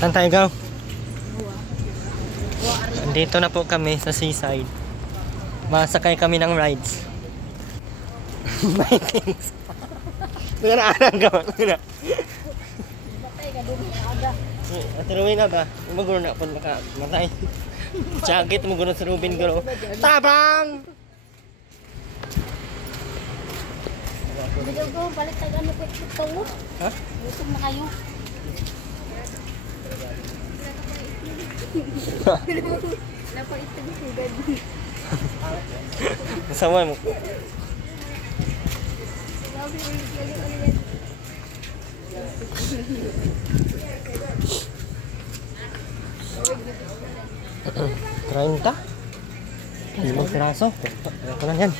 Saan tayo, Gaw? Dito na po kami sa seaside. Masakay kami ng rides. My things. Mga naarang, Gaw. Aturuin na ba? Maguro na po makamatay. Tsagit mo gano'n sa Rubin gano'n. Tabang! Bigyan ko, balik tayo ano po ito mo. Ha? Gutom na kayo. Napa ito sugad. Masama mo. Treinta? 5 piraso. Ito lang yan.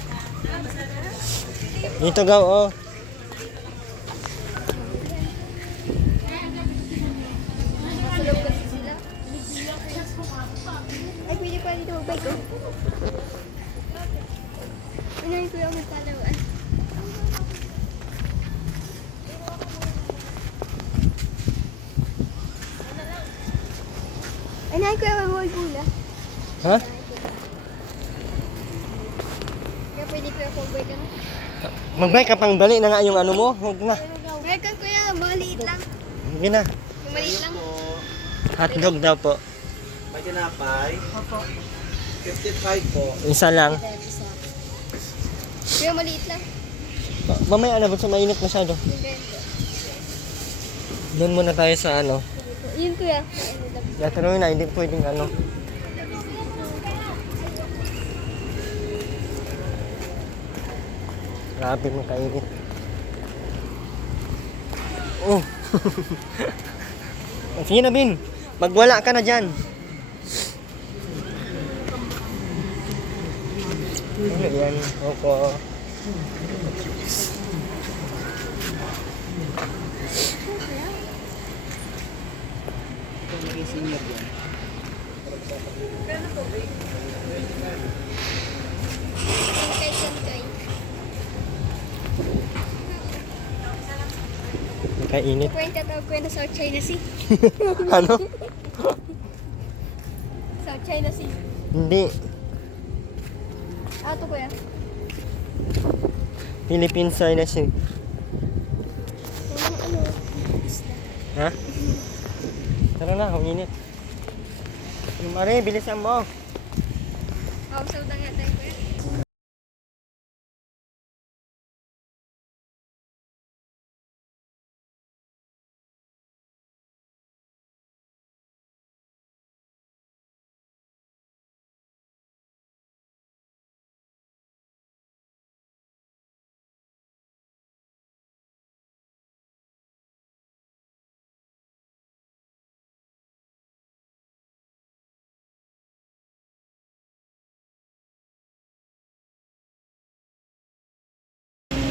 Dito, Gaw, oh. Masulog kasi sila. Ay, pwede pa dito magbike ko. Unahin ko yung magpalawan. Unahin ko yung magpula. Ha? Kaya pwede ko yung magbike ka na. Magbike ka pang bali na nga yung ano mo. Huwag na. Bike ko yung maliit lang. Hindi na. Yung maliit lang. Hotdog daw po. May tinapay? Opo. 55 po. Isa lang. Yung maliit lang. Mamaya na, ba't sa mainit masyado? Doon muna tayo sa ano. Yun kuya. Yatanong na, hindi pwedeng ano. Grabe mo kainit. Oh. Sige na, Bin. Magwala ka na dyan. Ano yan? Opo. Kainit. Kwenta tawag ko na South China Sea. Ano? South China Sea. Hindi. Ito kuya. Philippines China Sea. Ano? Ha? Tara na, ang init. Mare, bilisan mo. Pausaw na nga tayo kuya.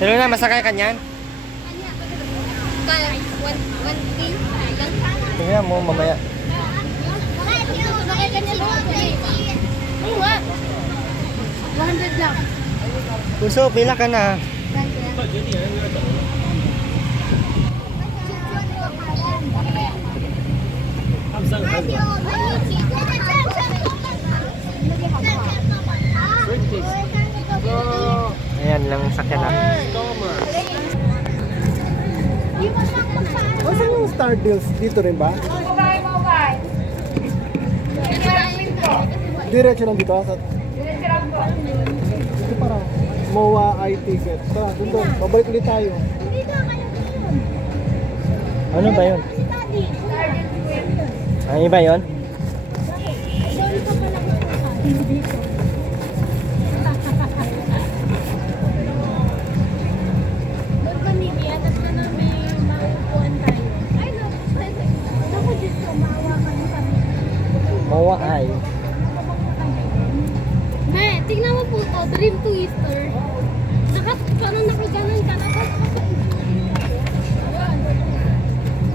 Pero na, masakay ka niyan? Kaya, 1K lang. Tingnan mo, mamaya. Sakay ka niya lang. Oo nga. 100 lang. Puso, pila ka na. Ayan lang sakyan na. Oh, saan yung Star Deals? Dito rin ba? Diretso lang dito? Ito parang MOA i-ticket. Tara, doon. Babalik ulit tayo. Ano ba yun? Ang iba yun? Mawa ay. Ma, tignan mo po to, Dream Twister. Parang nakaganon ka na.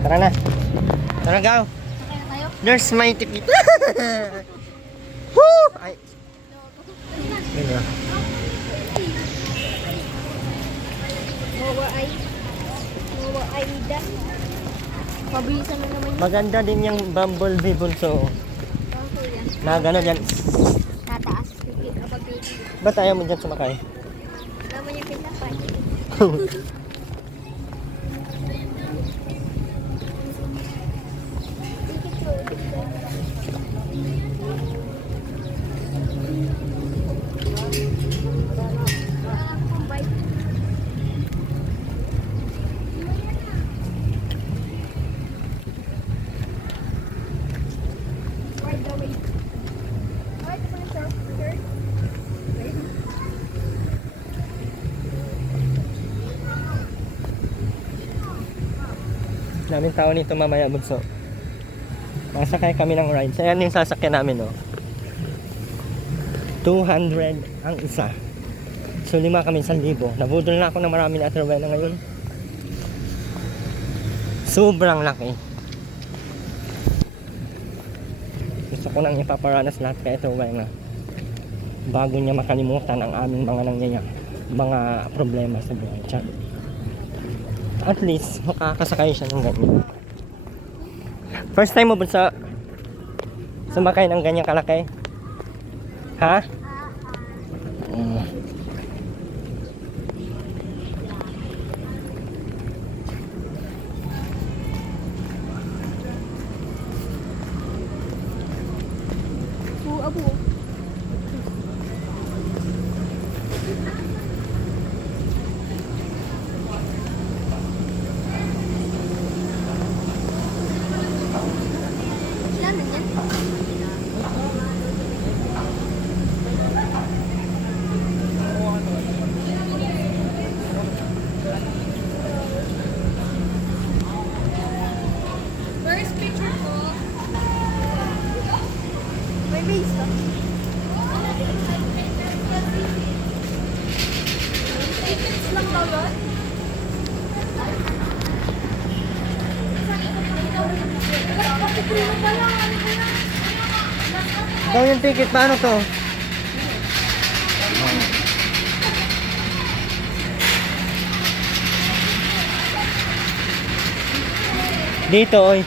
Tara na. Tara, Gaw. Sakay na tayo. There's my ticket. Woo! Ay. Yun na. Mawa ay. Aida. Pabilisan na naman yun. Maganda din yung bumblebee bunso. Na gano'n yan. Tataas. Pipit kapag pipit. Ba't ayaw mo dyan sumakay? Naman yung pinapay. Daming tao nito mamaya bunso. Masakay kami ng rides. Ayan yung sasakyan namin, oh. 200 ang isa. So 5 kami 1,000. Nabudol na ako ng marami na Rowena ngayon. Sobrang laki. Gusto ko nang ipaparanas lahat kay Rowena bago niya makalimutan ang aming mga problema sa buhay. Chat. At least makakasakay siya ng ganyan. First time mo ba sa sumakay ng ganyang kalaki? Ha? Abu. Ilan na yan? First picture ko. May base ka. Tickets lang ba ba? Ikaw yung ticket, paano to? Dito, oy.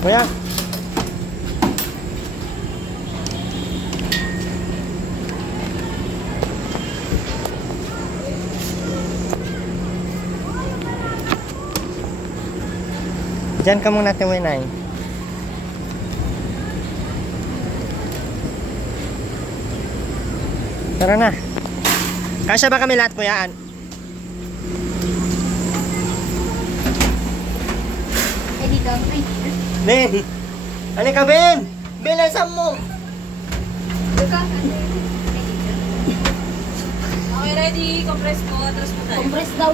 Kuya. Diyan ka muna, Tiwinay. Tara na. Kasya ba kami lahat, kuya? Eh, dito. Ay, Ben! Ano ka, Ben? Bilasan mo! duka. Okay, ready. Compress ko. Atras mo tayo. Compress daw.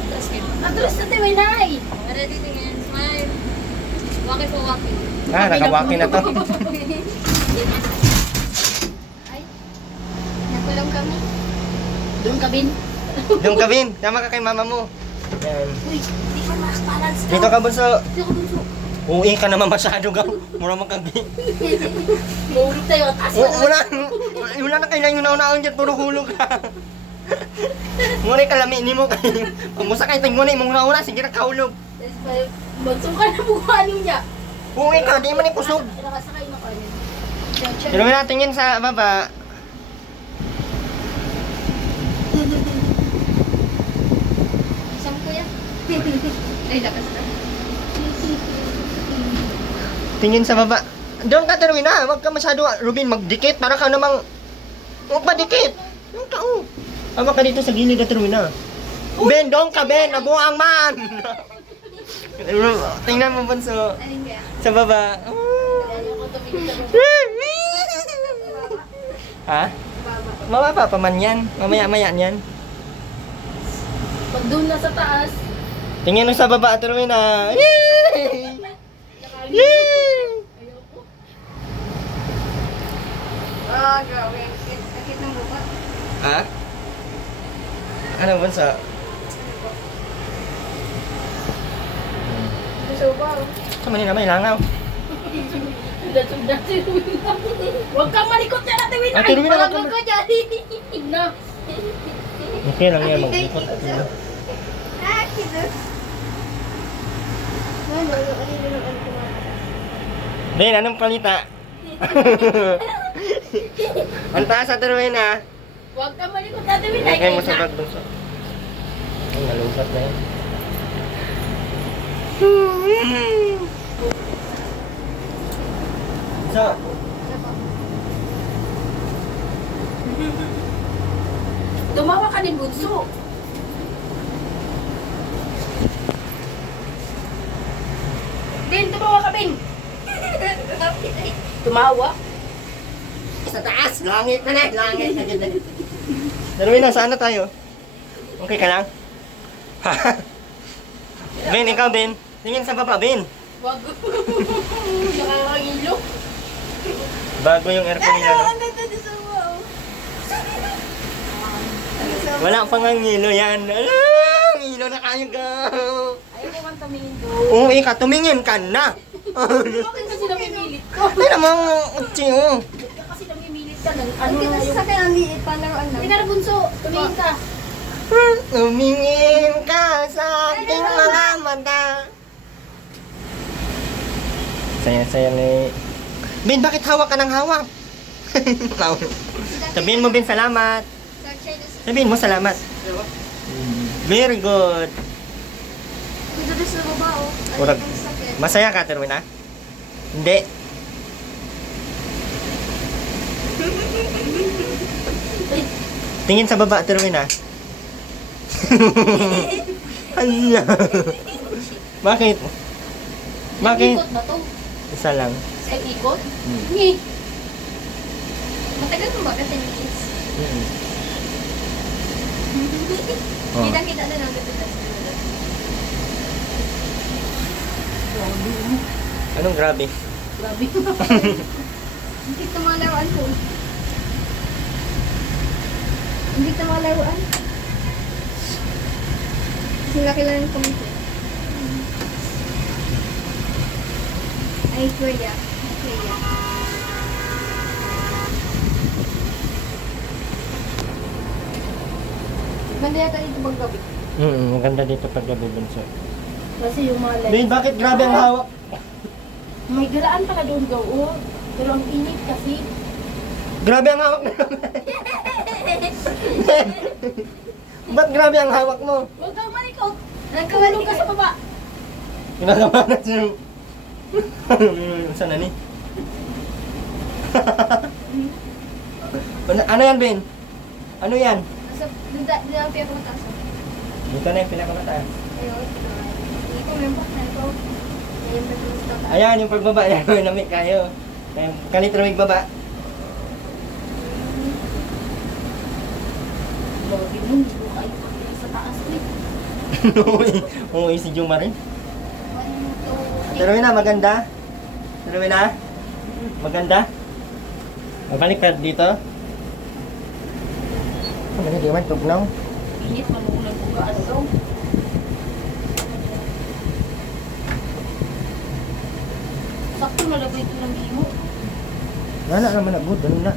Atras kayo. Atras na tayo, Nay. Okay, ready. Tingin. Smile. Waki po, waki. Ah, nakawaki na to. Ay, nakulong kami. Doon ka, Bin. Doon ka, Ben. Tama ka kay mama mo. Yan. Uy, di ko makabalance Dito ka, bunso. Dito ka, bunso. Uwi ka naman masyado, gaw. Mura magkagi. Mahulog tayo. Taas Wala na kailan yung nauna-naon dyan. Puro hulog ka. Ngunay kalami, hindi mo kayo. Kung musakay tayo ngunay, mong nauna, sige na kahulog. Bagsong ka na bukuhanin niya. Uwi ka, di man ikusog. Nakasakay na kanin. Tinuloy natin yan sa baba. Isang kuya. Ay, lakas na. Tingin sa baba. Doon ka, Terwina. Huwag ka masyado, Rubin, magdikit. Para ka namang... Huwag madikit. Yung tao. Tama ka dito sa gilid, Terwina. Ben, doon ka, Ben. Nabuang man. Tingnan mo, bunso. Alin kaya? Sa baba. Ayaw ko tumingin sa baba. Ha? Baba. Mababa pa man yan. Mamaya-maya yan. Pag doon na sa taas, Tingnan mo sa baba, Terwina. nakalimutan. Ayaw ko. grabe. Sakit ng buka. Ha? Ano bunso? Gusto ba? Sama nila may langaw. Sudat-sudat si Ruina. Huwag kang malikot na natin, Ruina. Ate Ruina, Ay, huwag ka dyan. Na. Okay lang yan, mag-ikot. Ah, kito. Ben, anong palita? Ang taas sa turuin ha. Huwag kang malikot na natin, Ruina. Kaya mo sa bag bunso. Ay, nalungkot na yan. So, Tumawa ka din, Bunso. Ben, tumawa ka, Ben. Tumawa? sa taas, langit na langit. Turuin na, saan na tayo? Okay ka lang? Ben, ikaw Ben. Tingin sa baba, Ben. Wag. Nakakangilo. Bago yung aircon nila, no? Wala pang ang ngilo yan. Alam, ngilo na kayo ka. Ayaw ko man tumingin doon. Uwi ka, tumingin ka na. Bakit kasi namimilit ko? Ay namang utsi, oh. Bakit ka kasi namimilit ka? Ano Ano na kasi yung... sa kanya ang liit pa laruan na. Hindi ka na, Bunso. Tumingin ka. Tumingin ka sa aking mga mata. Saya-saya ni... Ben, bakit hawak ka ng hawak? Sabihin mo, Ben, salamat. Sa China. Sabihin mo, salamat. Very good. Dito din sa baba, oh. Urag. Ang sakit. Masaya ka, Terwin, ha? Hindi. Tingin sa baba, Terwin, ha? Hala. Bakit? Bakit? Ikot ba to? Isa lang. Sa ikot? Hmm. Ngi. Matagal mo ba kasi minutes? Oh. Kita-kita na lang dito sa school. Anong grabe? Grabe. Hindi ito mga laruan ko. Hindi ito mga laruan. Kasi laki lang yung komite. Ay, Korea. Korea. Ganda yata dito maggabi. Maganda dito pag gabi bunso. Kasi yung mga light. Ben, bakit grabe ang hawak? May galaan pala doon gawon. Pero ang init kasi. Grabe ang hawak na Ba't grabe ang hawak mo? Huwag kang malikot. Nagkawali Tulog ka sa baba. Ginagawa na siya. Saan na ni? Ano yan, Ben? Ano yan? Doon ang pinaka-mataas. Dito na yung pinakamataas. Ayun. Hindi ko member na ito. Ayun ba ito? Ayan, yung pagbaba. Ayan, may namit kayo. Kalit ramig baba. Lagi mo, hindi ko kayo sa taas eh. Oo, si Juma rin. Pero na, maganda. Pero na, maganda. Mabalik ka dito. Ano na, di man tugnaw. Init, manuulan ko ka ano daw. Sakto nalagay ito ng imo. Wala naman na, good. Ganun na.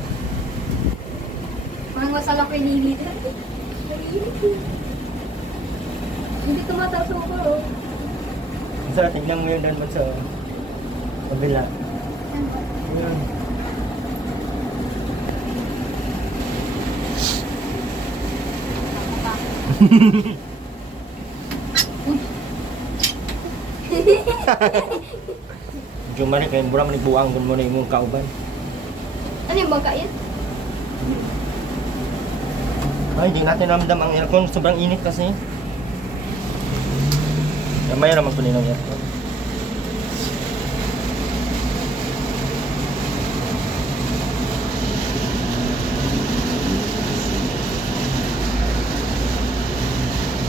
Parang masalak ko yung init. Hindi tumataas ako ko. So, tignan mo yun doon sa kabila. Yun. Juma rin, kaya mura man nagbuang doon mo na yung kauban. Ano yung bangka yan? Ay, di natin ramdam ang aircon. Sobrang init kasi. Mamaya naman tuloy ng aircon.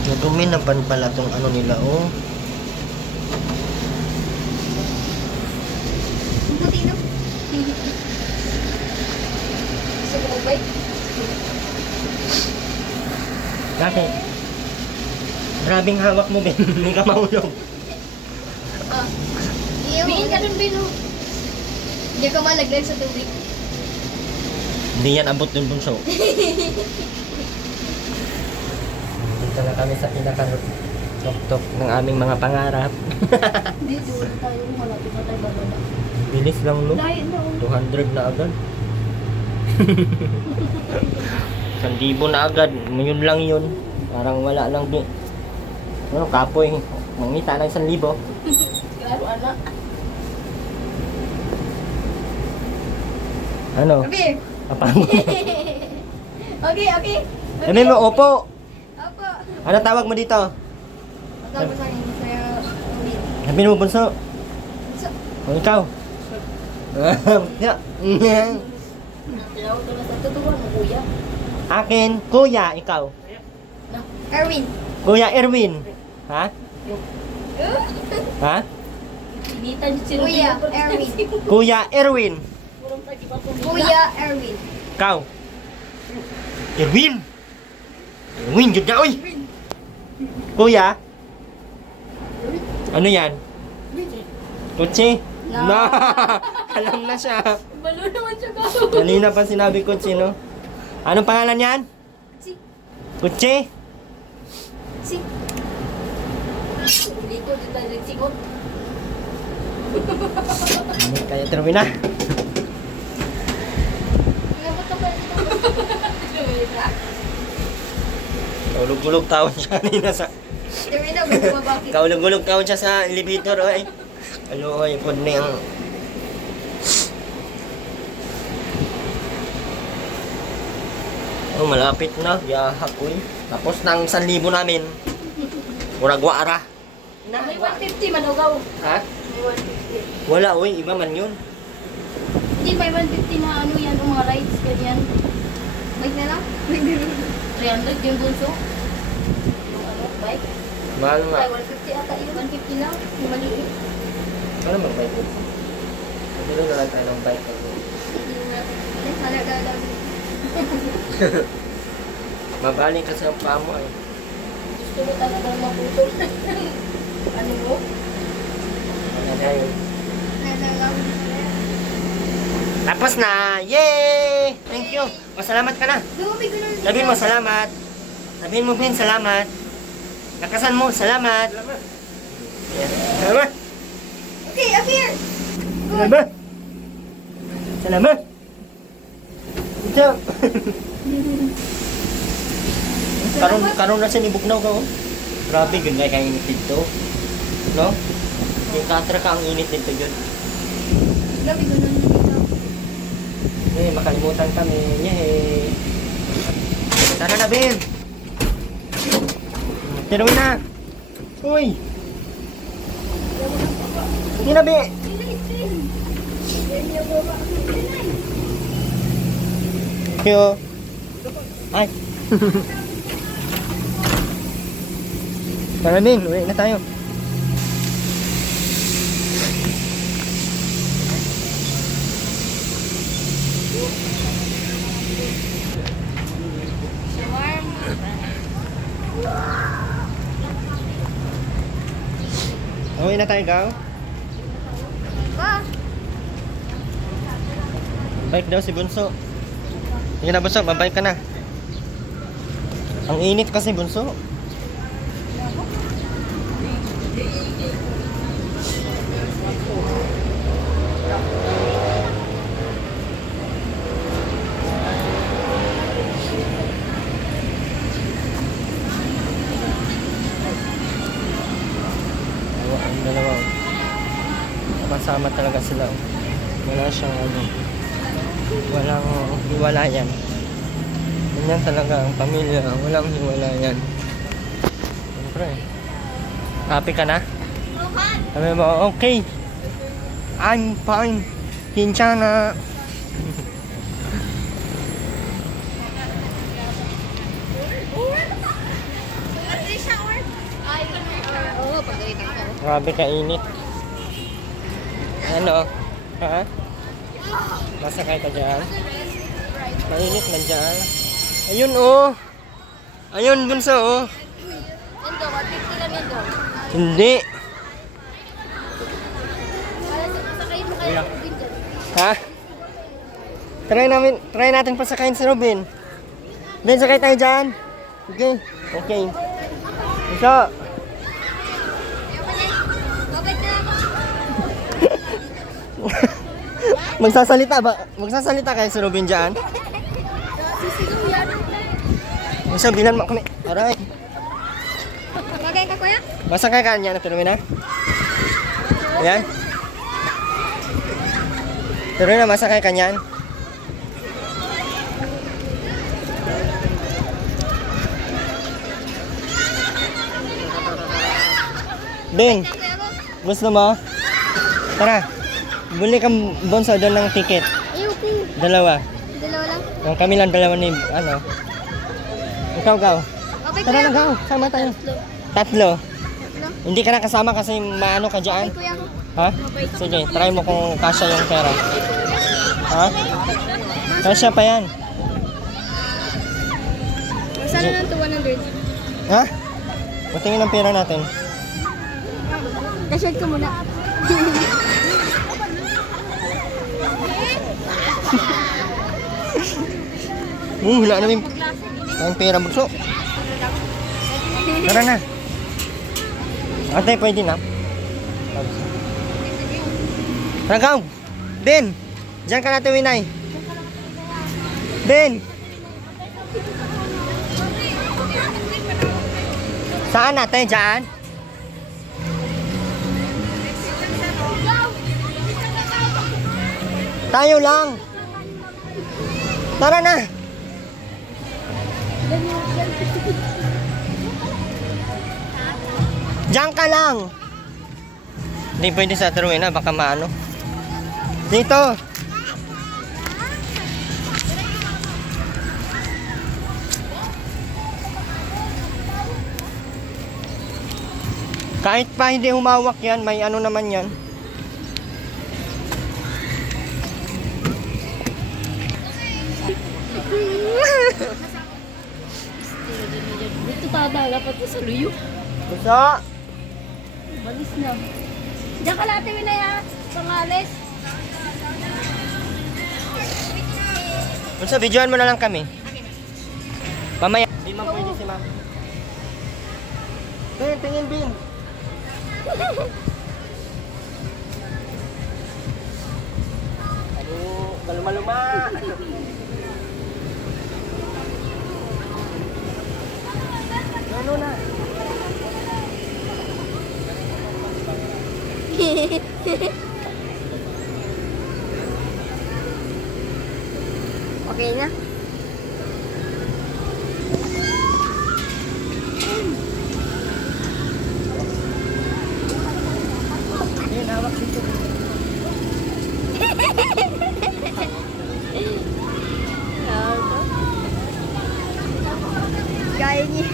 Nadumi na pan pala tong ano nila, oh. Ang puti no? Wait. Bakit? Grabing hawak mo, Ben. Hindi ka mahulog. Biin ka dun, Bin. Hindi ka malaglag sa tubig. Hindi yan abot dun bunso. Dito na kami sa pinaka-tok-tok ng aming mga pangarap. Dito, tayo malapit na tayo bababa. Bilis lang, no? Dahil na. 200 na agad. 1,000 na agad. Yun lang yun. Parang wala lang din. Ano, kapoy. Mangita ng 1,000. Klaro, anak. Ano? Abi. Kapag Okay, okay. Sabi mo, opo. Opo. Ano tawag mo dito? Tapos ang sa'yo. Sabi mo, bunso. So, O, ikaw. tinawag ko na sa tuturuan mo, kuya. Akin, kuya, ikaw. Erwin. Kuya Erwin. Ha? Ha? Kuya Erwin. Kuya Erwin. Kuya Erwin. Ikaw. Erwin. Erwin, yun na, uy. Kuya. Ano yan? Kutsi? No. Na. Alam na siya. Balo naman siya ka. Kanina pa sinabi kutsi, no? Anong pangalan yan? Si. Kutsi? Si. Dito, dito tayo nagsikot. Ano kaya Erwin na? Kaulog-gulog taon siya kanina sa... Erwin na, bago mabakit. Kaulog-gulog taon siya sa elevator, oy. Ano, oy, pod na yung... Oh, malapit na. Yahak, uy. Tapos ng 1,000 namin. Muragwa-ara. May 150 man, ugaw. Ha? May 150. Wala, uy. Iba man yun. Hindi, may 150 na ano yan, yung mga rides, ganyan. Bike na lang? 300 yung bunso. Yung ano, bike. Mahal nga. Ay, 150 ata yun. 150 lang. Yung maliit. Ano mag-bike yun? Pagdilo na lang tayo ng bike. Hindi na. Hala, daw. Mabali kasi ang paa mo, eh. Gusto mo talaga maputol. Ano mo? Wala na yun. Hala lang. Tapos na! Yay! Thank you! Masalamat ka na! Lumabig ko na. Sabihin mo, salamat! Sabihin mo, Ben, salamat! Nakasan mo, salamat! Yan. Salamat! Okay, up here. Salamat! Salamat! Ito! karon na siya ni Bugnaw ka, oh. Grabe, yun nga kainit dito. No? Yung katra ka ang init dito yun. Lumabig ko na dito. Eh, makalimutan kami. Yay! Tara na, Ben! Tinuwi na! Uy! Hindi na, Ben! Thank you! Ay! Tara, Ben! Uwi na tayo. Uwi na tayo, Gaw. Ba? Bike daw si Bunso. Sige na, Bunso, mabike ka na. Ang init kasi, Bunso. Ang dalawa, oh. Kasama talaga sila, oh. Wala siyang ano, walang hiwalayan. Ganyan talaga ang pamilya, walang hiwalayan. Siyempre, happy ka na? Sabi mo, okay, I'm fine, Kinchana. Oo, pagalitan ko. Grabe kainit. Ano? Ha? Masakay ka dyan? Mainit na dyan. Ayun oh. Ayun bunso oh. Yan daw, 150 lang yan daw. Hindi. Sakayin mo kaya Rubin dyan. Ha? Try natin pasakayin si Robin. Then sakay tayo dyan. Okay. Okay. So, magsasalita kayo si Robin dyan. Sisigaw yan. Sabihan mo kami. Alright. Bagay ka kuya? Masakay ka niya na tuloy na. Ayan. Tuloy na, masakay ka niyan. Ding, gusto mo? Tara, buli kang bonso doon ng ticket. Ayoko. Dalawa. Dalawa lang. Yung kami lang dalawa ni, ano. Ikaw, gaw. Okay Tara kuya. na, gaw. Sama tayo. Tatlo. Hindi ka na kasama kasi maano ka dyan. Okay kuya ko. Ha? Sige, try mo kung kasya yung pera. Ha? Kasya pa yan. Sana lang to 100. Ha? Patingin ang pera natin. Kashad ko muna. Wala namin tayong pera bugso. Tara na. Ate, pwede na. Ragaw! Ben! Diyan ka natin, Winay. Ben! Saan natin? Diyan? Tayo lang. Tara na. Diyan ka lang. Hindi pwede sa turuin na, baka maano. Dito. Kahit pa hindi humawak yan, may ano naman yan. Dito tabala pati sa luyo. Gusto? Balis na. Diyan ka natin Winaya. Pangalis. Gusto, videoan mo na lang kami. Mamaya. Di man pwede si ma'am. Bin, tingin Bin. Aduh, maluma-luma. Ano na? Okay na. Bin, hawak dito. Kaya niya.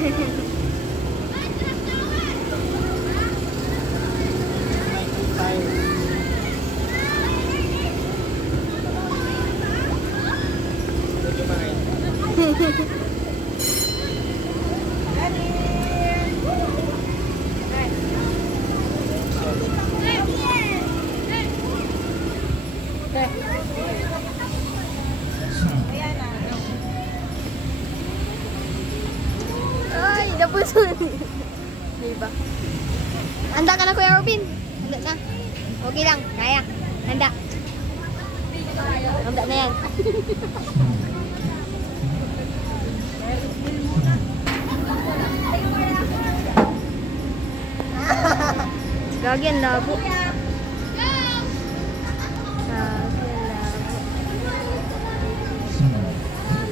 Ay, napuso. Diba? Handa ka na Kuya Robin? Handa na? Okay lang, kaya. Handa. Handa na yan. Lagi ang labo. Lagi ang labo.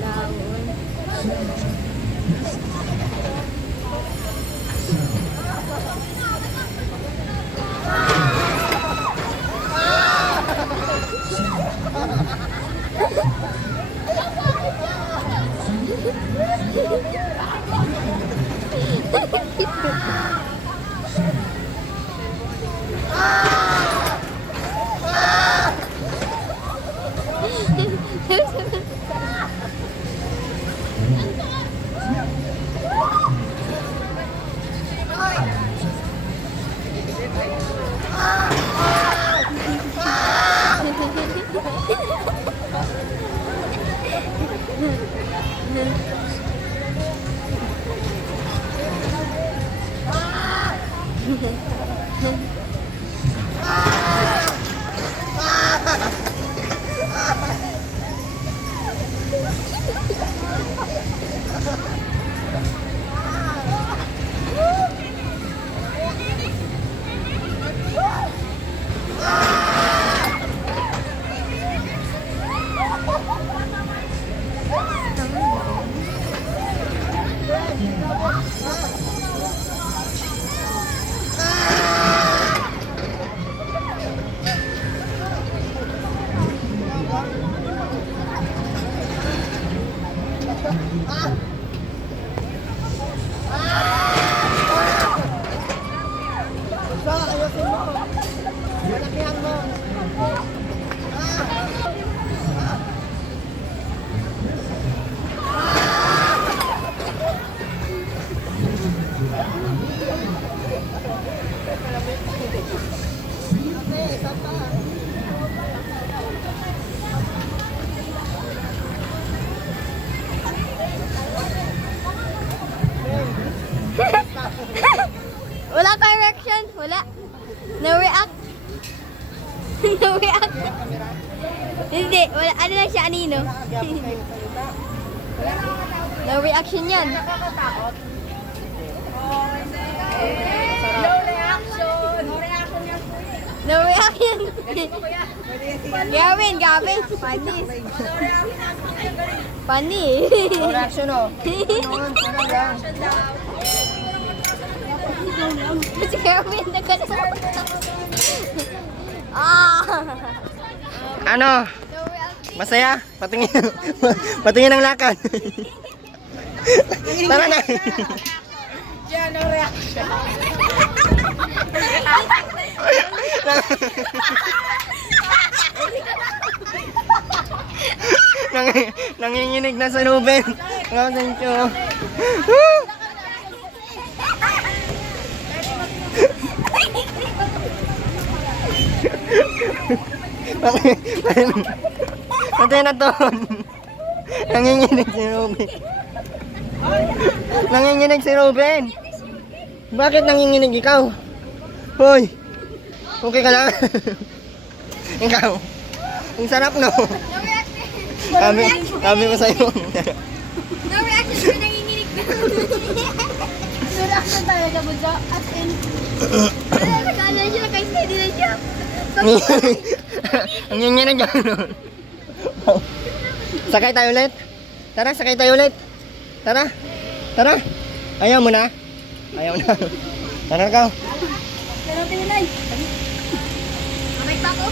Labo. Wala kang reaction? Wala? No react? No react? Hindi, wala. Ano lang siya, anino? No reaction yan. No reaction. Gawin. Funny. Funny. No reaction oh. Si Gawin, nagkatawa. Ah! Ano? No reaction. Masaya? Patingin. Patingin ang lakad. Tara na. Yan ang reaction. Nanginginig na sa Ruben. Oh, thank you. Patay na to. Nanginginig si Ruben. Nanginginig si Ruben. Bakit nanginginig ikaw? Hoy. Okay ka lang? Ikaw. Ang sarap no. No reaction. Sabi ko sa'yo. No reaction. Pero nanginginig na. No reaction talaga, Bunso. As in, Nagkala na siya, naka-steady na siya. Ang nanginginig ano. Sakay tayo ulit. Tara, sakay tayo ulit. Tara. Tara. Ayaw mo na? Ayaw na. Tara ka. pero tinilay. Mamay pa ako.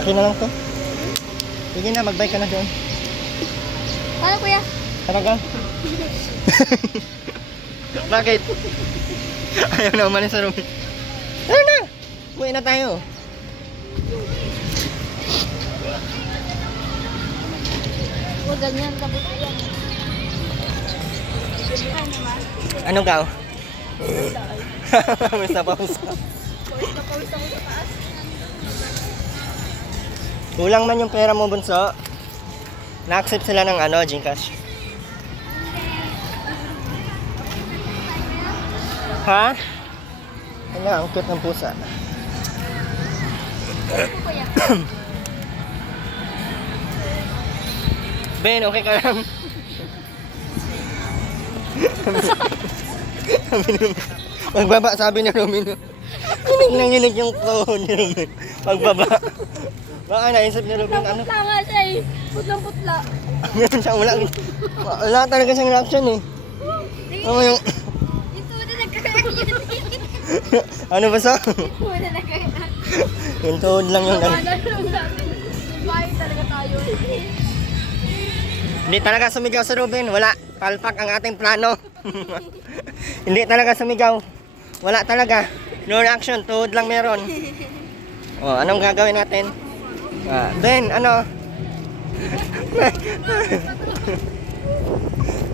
Akin na lang to. Sige na, mag-bike ka na doon. Paano kuya? Tara ka. Bakit? Ayaw na umalis sa room. Tara na! Uwi na tayo. Huwag ganyan, tapos yan. Ano ka? Basta pa Kulang man yung pera mo, Bunso. Na-accept sila ng ano, Gcash. Ha? Ano, ang cute ng pusa. Ben, okay ka lang? Magbaba, sabi ni Romino. Nginig yung tuhod ni Romino. Magbaba. Baka naisip ni Romino, ano? Putla nga siya eh. Putlang-putla. Meron siyang wala talaga siyang reaction eh. Ano yung... Ito na nagkakaroon. ano ba sa? Ito na nagkakaroon. Yung tuhod lang yung... Ano lang natin. Bahay talaga tayo. Hindi talaga sumigaw sa Ruben. Wala. Palpak ang ating plano. Hindi talaga sumigaw. Wala talaga. No reaction. Tuhod lang meron. Oh, anong gagawin natin? Ben, ano?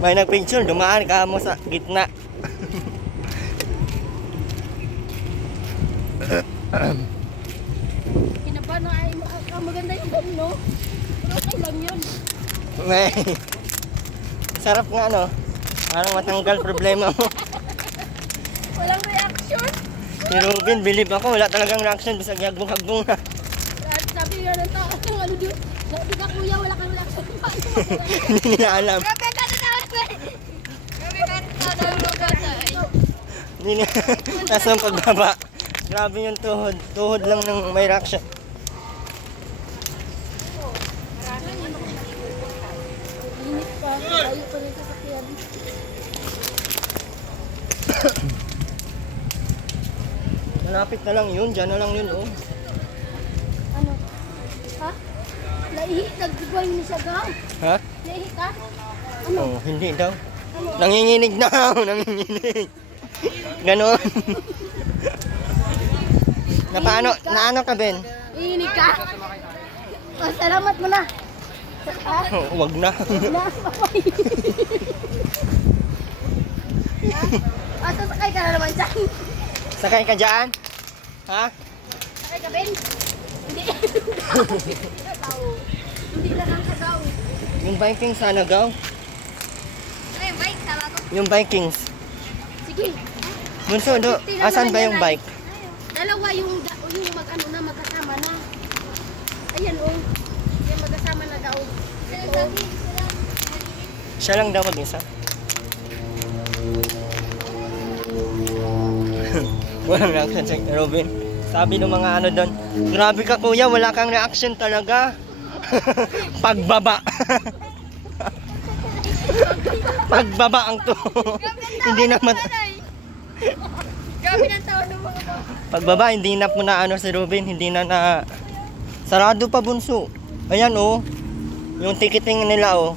May nagpicture. Dumaan ka mo sa gitna. Kinabahan na ay maganda yung bong, no? Pero okay lang yun. May sarap nga no. Parang matanggal problema mo. Walang reaction. Si Ruben, believe ako, wala talagang reaction. Bisag hagbong-hagbong na. At sabi nga ng tao, ano doon? Sabi ka kuya, wala kang reaction. Hindi nila alam. Grabe ka na naman ko. Grabe ka na naman ko. Hindi nila. Nasa ang pagbaba. Grabe yung tuhod. Tuhod lang ng may reaction. Init pa. Layo pa rin sa sakyan. Malapit na lang yun. Diyan na lang yun oh. Ano? Ha? Naihi, nagdugay ni siya ka. Ha? Naihi ka? Oh, hindi daw. Nanginginig daw, nanginginig. Ganon. Naano ka, Ben? Naihinig ka? Oh, salamat mo na. Ha? Oh, wag na. Nakasapay. Ah, sasakay ka na naman dyan. Sakay ka dyan? Ha? Sakay ka, Ben? Hindi. Hindi lang ang sagaw. Yung Vikings sana gaw? Ano yung bike? Sama ko. Yung Vikings. Sige. Bunso, asan ba yung bike? Dalawa yung mag-ano na, magkasama na. Ayan, oh. Yung magkasama na daw. Oh. Siya lang daw mag-isa. Walang reaction si Robin. Sabi ng mga ano doon, grabe ka kuya, wala kang reaction talaga. Pagbaba. Pagbaba ang to. Hindi naman. Grabe ng tao ng mga Pagbaba, hindi na po na ano si Robin, hindi na sarado pa bunso. Ayan oh. Yung ticketing nila oh.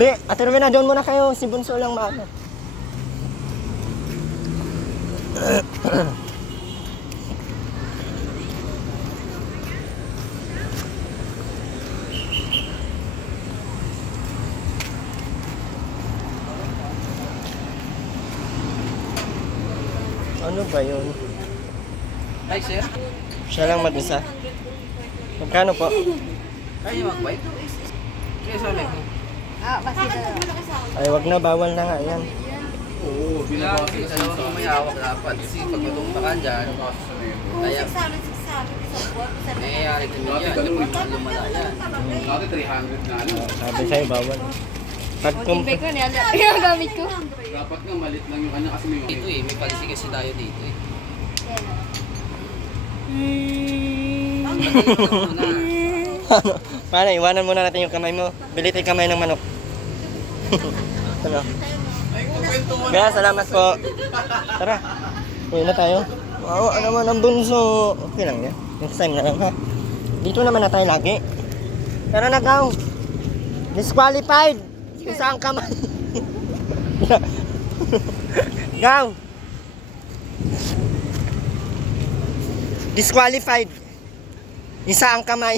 Be, Ate Rowena, doon muna kayo. Si bunso lang maano. Ano ba yun? Hi, sir. Siya lang mag-isa. Magkano po? Kaya mag-bike? Kaya sa amin. Ay, wag na, bawal na nga yan. Oo, binabawasan sa dalawa may hawak dapat. Kasi pag matungta ka dyan, kaya nangyayari din yan. Lumala yan. Dati 300 na ano. Sabi sa'yo, bawal. Pag ko niya. Yung gamit ko. Dapat nga malit lang yung kanya kasi may Dito eh, may palisi kasi tayo dito eh. Paano, iwanan muna natin yung kamay mo. Bilit yung kamay ng manok. Ano? Kaya, salamat po. Tara, uwi na tayo. Wow, ano naman ang bunso. Okay lang yan. Next time na lang ha. Dito naman na tayo lagi. Tara na, Gaw. Disqualified. Isa ang kamay. Gaw. Disqualified. Isa ang kamay.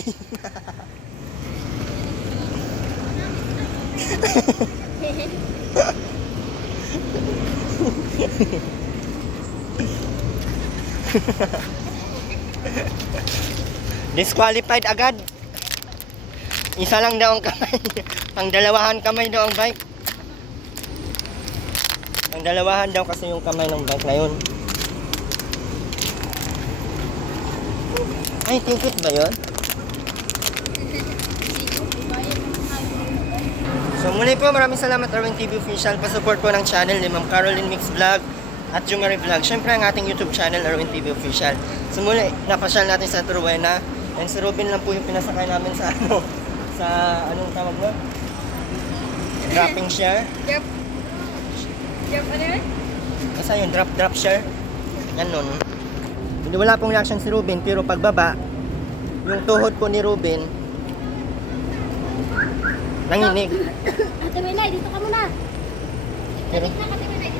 Disqualified agad. Isa lang daw ang kamay. Ang dalawahan kamay daw ang bike. Ang dalawahan daw kasi yung kamay ng bike na yun. Ay, ticket ba yun? So muli po, maraming salamat Arwin TV Official. Pasupport po ng channel ni Ma'am Caroline Mix Vlog at Jumari Vlog. Siyempre ang ating YouTube channel, Arwin TV Official. So muli, napasyal natin sa Rowena. And si Robin lang po yung pinasakay namin sa ano, sa anong tawag mo? Dropping share. Yep. Yep, ano yun? Basta yung drop share. Yan nun. Hindi wala pong reaction si Robin, pero pagbaba, yung tuhod po ni Robin, nanginig. Ate Winay, dito ka muna. Pero, Ate Winay.